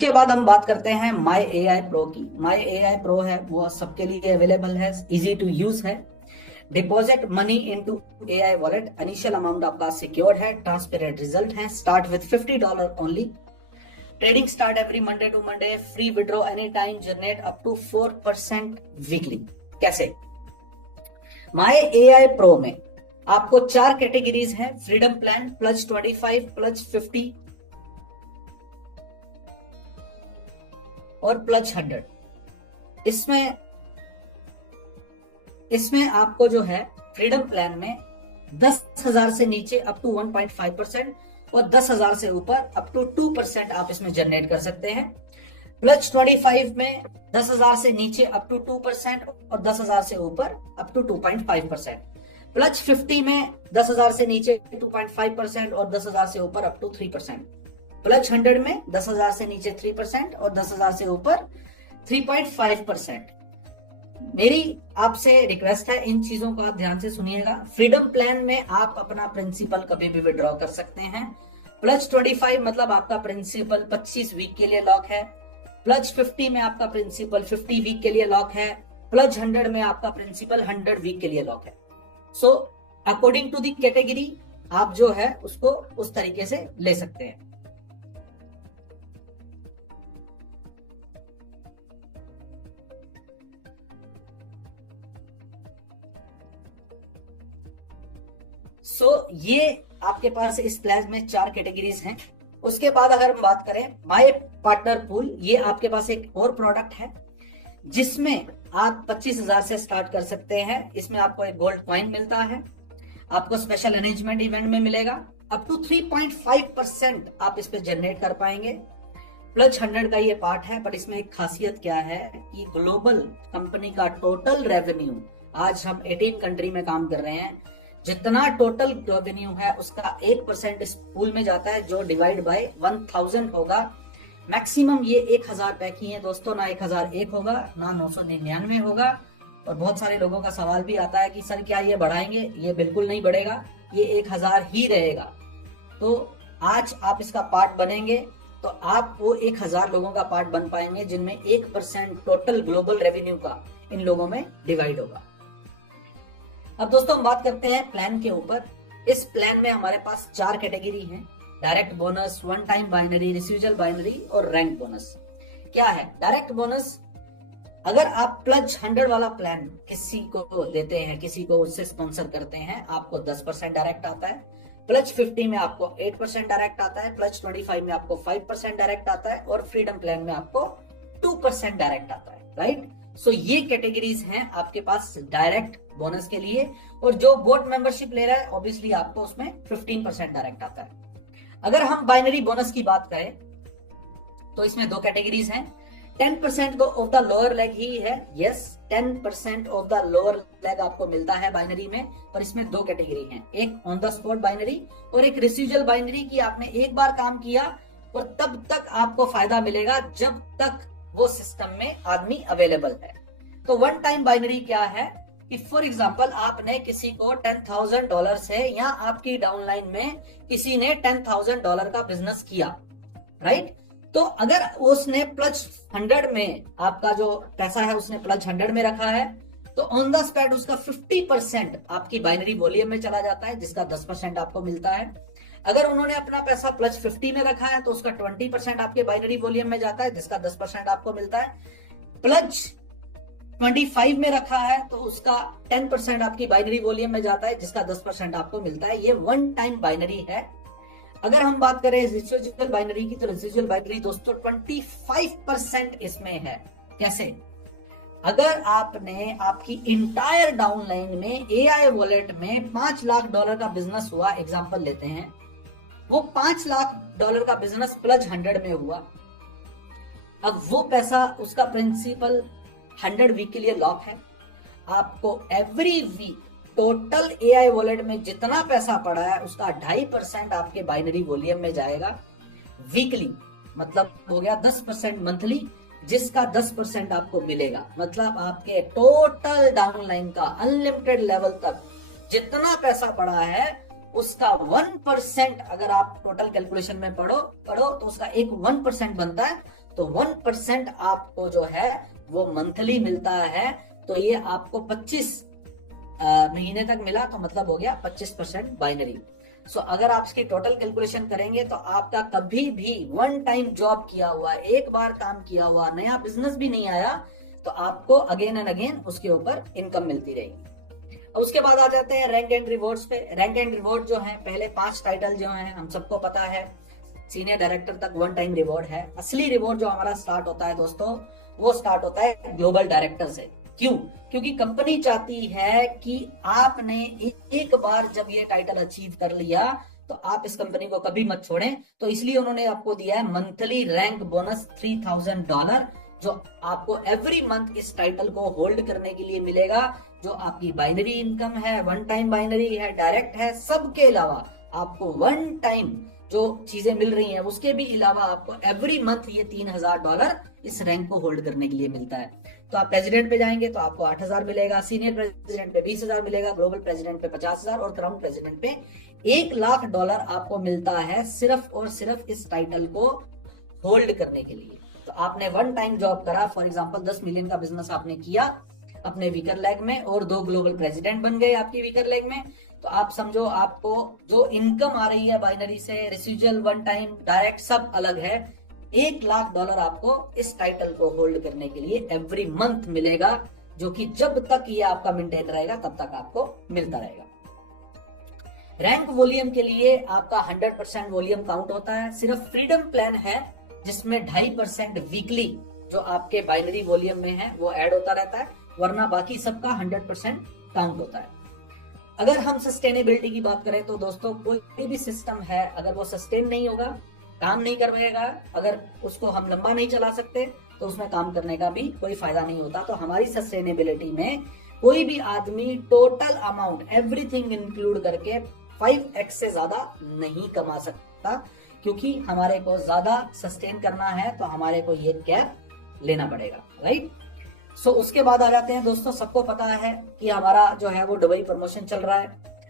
के बाद हम बात करते हैं माई ए आई प्रो की। माई ए आई प्रो है वो सबके लिए अवेलेबल है, इजी टू यूज है। Deposit money into A I wallet, initial amount आपका सिक्योर्ड है, ट्रांसपेरेंट रिजल्ट है, start with $50 only. Trading start every Monday to Monday, free withdraw any time, generate up to 4% weekly. कैसे? My A I pro में आपको 4 categories हैं। Freedom plan, plus 25, plus 50 और plus 100। इसमें इसमें आपको जो है फ्रीडम प्लान में 10,000 से नीचे अप टू 1.5% और 10,000 से ऊपर अप टू 2% आप इसमें जनरेट कर सकते हैं। प्लस 25 में 10,000 से नीचे अप टू 2% और 10,000 से ऊपर अप टू 2.5%। प्लस 50 में 10,000 से नीचे 2.5% और 10,000 से ऊपर अप टू 3%। प्लस 100 में 10,000 से नीचे 3% और 10,000 से ऊपर 3.5%। मेरी आपसे रिक्वेस्ट है, इन चीजों को आप ध्यान से सुनिएगा। फ्रीडम प्लान में आप अपना प्रिंसिपल कभी भी विड्रॉ कर सकते हैं। प्लस 25 मतलब आपका प्रिंसिपल 25 वीक के लिए लॉक है। प्लस 50 में आपका प्रिंसिपल 50 वीक के लिए लॉक है। प्लस 100 में आपका प्रिंसिपल 100 वीक के लिए लॉक है। So according to the category आप जो है उसको उस तरीके से ले सकते हैं। ये आपके पास इस प्लान में 4 कैटेगरीज हैं। उसके बाद अगर हम बात करें माई पार्टनर पूल, ये आपके पास एक और प्रोडक्ट है जिसमें आप 25,000 से स्टार्ट कर सकते हैं। इसमें आपको एक गोल्ड कॉइन मिलता है, आपको स्पेशल अरेंजमेंट इवेंट में मिलेगा। अप टू 3.5% आप इस पे जनरेट कर पाएंगे। प्लस 100 का ये पार्ट है, पर इसमें एक खासियत क्या है कि ग्लोबल कंपनी का टोटल रेवेन्यू, आज हम 18 कंट्री में काम कर रहे हैं, जितना टोटल रेवेन्यू है उसका 1% इस पूल में जाता है, जो डिवाइड बाय 1000 होगा। मैक्सिमम ये 1000 पैक ही है दोस्तों, ना 1001 होगा ना 999 होगा। और बहुत सारे लोगों का सवाल भी आता है कि सर क्या ये बढ़ाएंगे? ये बिल्कुल नहीं बढ़ेगा, ये 1000 ही रहेगा। तो आज आप इसका पार्ट बनेंगे तो आप वो 1000 लोगों का पार्ट बन पाएंगे जिनमें 1% टोटल ग्लोबल रेवेन्यू का इन लोगों में डिवाइड होगा। अब दोस्तों हम बात करते हैं प्लान के ऊपर। इस प्लान में हमारे पास 4 कैटेगरी हैं। Direct bonus, one time binary, residual binary और रैंक बोनस। क्या है डायरेक्ट बोनस? अगर आप प्लस 100 वाला प्लान किसी को देते हैं, किसी को उससे स्पॉन्सर करते हैं, आपको 10% डायरेक्ट आता है। प्लस 50 में आपको 8% डायरेक्ट आता है। प्लस 25 में आपको 5% डायरेक्ट आता है और फ्रीडम प्लान में आपको 2% डायरेक्ट आता है। राइट? सो ये कैटेगरीज हैं आपके पास डायरेक्ट बोनस के लिए। और जो बोट मेंबरशिप ले रहा है ऑब्वियसली आपको उसमें 15% डायरेक्ट आता है। अगर हम बाइनरी बोनस की बात करें तो इसमें 2 कैटेगरीज हैं। 10% को ऑफ द लोअर लेग ही है। Yes, 10% of the lower leg आपको मिलता है बाइनरी में, पर इसमें 2 कैटेगरी हैं, एक ऑन द स्पॉट बाइनरी और एक रिसीजल बाइनरी की आपने एक बार काम किया और तब तक आपको फायदा मिलेगा जब तक वो सिस्टम में आदमी अवेलेबल है। तो वन टाइम बाइनरी क्या है कि फॉर एग्जांपल आपने किसी को $10,000 से, या आपकी डाउनलाइन में किसी ने $10,000 का बिजनेस किया, राइट? तो अगर उसने प्लस 100 में आपका जो पैसा है उसने प्लस 100 में रखा है, तो ऑन द स्पॉट उसका 50% आपकी बाइनरी वॉल्यूम में चला जाता है, जिसका 10% आपको मिलता है। अगर उन्होंने अपना पैसा प्लस 50 में रखा है तो उसका 20% आपके बाइनरी वॉल्यूम में जाता है, जिसका 10% आपको मिलता है। प्लस 25 में रखा है तो उसका 10% आपकी बाइनरी वॉल्यूम में जाता है, जिसका 10% आपको मिलता है। ये वन टाइम बाइनरी है। अगर हम बात करें रेसिडुअल बाइनरी की, तो रेसिडुअल बाइनरी दोस्तों 25% इसमें है। कैसे? अगर आपने आपकी इंटायर डाउनलाइन में एआई वॉलेट में $5 लाख का बिजनेस हुआ, एग्जांपल लेते हैं, वो $5 लाख का बिजनेस प्लस 100 में हुआ। अब वो पैसा, उसका प्रिंसिपल 100 वीक के लिए लॉक है। आपको every week total AI wallet में जितना पैसा पड़ा है उसका 2.5% आपके बाइनरी वॉल्यूम में जाएगा वीकली, मतलब हो गया 10% मंथली, जिसका 10% आपको मिलेगा। मतलब आपके टोटल डाउनलाइन का अनलिमिटेड लेवल तक जितना पैसा पड़ा है उसका 1%, अगर आप टोटल कैलकुलेशन में पढ़ो तो उसका एक 1% बनता है। तो 1% आपको जो है वो मंथली मिलता है। तो ये आपको 25 महीने तक मिला, तो मतलब हो गया 25% बाइनरी। सो अगर आप इसकी टोटल कैलकुलेशन करेंगे तो आपका कभी भी वन टाइम जॉब किया हुआ, एक बार काम किया हुआ, नया बिजनेस भी नहीं आया, तो आपको अगेन एंड अगेन उसके ऊपर इनकम मिलती रहेगी। अब उसके बाद आ जाते हैं रैंक एंड रिवॉर्ड्स पे। रैंक एंड रिवॉर्ड जो है, पहले 5 टाइटल जो हैं हम सबको पता है, सीनियर डायरेक्टर तक वन टाइम रिवॉर्ड है। असली रिवॉर्ड जो हमारा स्टार्ट होता है दोस्तों, वो स्टार्ट होता है ग्लोबल डायरेक्टर से। क्यों? क्योंकि कंपनी चाहती है कि आपने एक बार जब ये टाइटल अचीव कर लिया तो आप इस कंपनी को कभी मत छोड़ें। तो इसलिए उन्होंने आपको दिया है मंथली रैंक बोनस $3000, जो आपको एवरी मंथ इस टाइटल को होल्ड करने के लिए मिलेगा। जो आपकी बाइनरी इनकम है, वन टाइम बाइनरी है, डायरेक्ट है, सबके अलावा आपको वन टाइम जो चीजें मिल रही हैं उसके भी अलावा आपको एवरी मंथ ये $3000 इस रैंक को होल्ड करने के लिए मिलता है। तो आप प्रेसिडेंट पे जाएंगे तो आपको 8000 मिलेगा, सीनियर प्रेसिडेंट पे 20000 मिलेगा, ग्लोबल प्रेसिडेंट पे 50000 और क्राउन प्रेसिडेंट पे $1,00,000 आपको मिलता है, सिर्फ और सिर्फ इस टाइटल को होल्ड करने के लिए। तो आपने वन टाइम जॉब करा, फॉर एग्जाम्पल 10 मिलियन का बिजनेस आपने किया अपने वीकर लेग में और 2 ग्लोबल प्रेसिडेंट बन गए आपकी वीकर लेग में, तो आप समझो आपको जो इनकम आ रही है बाइनरी से, रेसिजुअल, वन टाइम, डायरेक्ट, सब अलग है, $1,00,000 आपको इस टाइटल को होल्ड करने के लिए एवरी मंथ मिलेगा, जो कि जब तक ये आपका मेंटेन रहेगा तब तक आपको मिलता रहेगा। रैंक वॉल्यूम के लिए आपका 100% वॉल्यूम काउंट होता है। सिर्फ फ्रीडम प्लान है जिसमें 2.5% वीकली जो आपके बाइनरी वॉल्यूम में है वो ऐड होता रहता है, वरना बाकी सबका 100% काउंट होता है। अगर हम सस्टेनेबिलिटी की बात करें तो दोस्तों, कोई भी सिस्टम है अगर वो सस्टेन नहीं होगा, काम नहीं कर पाएगा, अगर उसको हम लंबा नहीं चला सकते तो उसमें काम करने का भी कोई फायदा नहीं होता। तो हमारी सस्टेनेबिलिटी में कोई भी आदमी टोटल अमाउंट एवरीथिंग इंक्लूड करके 5x से ज्यादा नहीं कमा सकता, क्योंकि हमारे को ज्यादा सस्टेन करना है तो हमारे को ये कैप लेना पड़ेगा, राइट। सो उसके बाद आ जाते हैं दोस्तों, सबको पता है कि हमारा जो है वो दुबई प्रमोशन चल रहा है,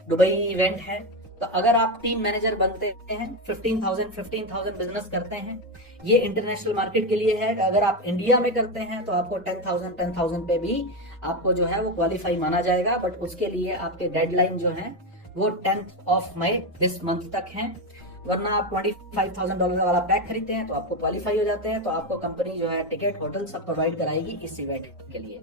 दुबई इवेंट है। तो अगर आप टीम मैनेजर बनते हैं, 15,000 बिजनेस करते हैं, ये इंटरनेशनल मार्केट के लिए है। अगर आप इंडिया में करते हैं तो आपको 10,000 पे भी आपको जो है वो क्वालिफाई माना जाएगा, बट उसके लिए आपके डेडलाइन जो है वो 10th मई दिस मंथ तक है। वरना आप $25,000 वाला पैक खरीदते हैं तो आपको क्वालिफाई हो जाते हैं, तो आपको कंपनी जो है टिकट, होटल सब प्रोवाइड कराएगी इस इवेंट के लिए।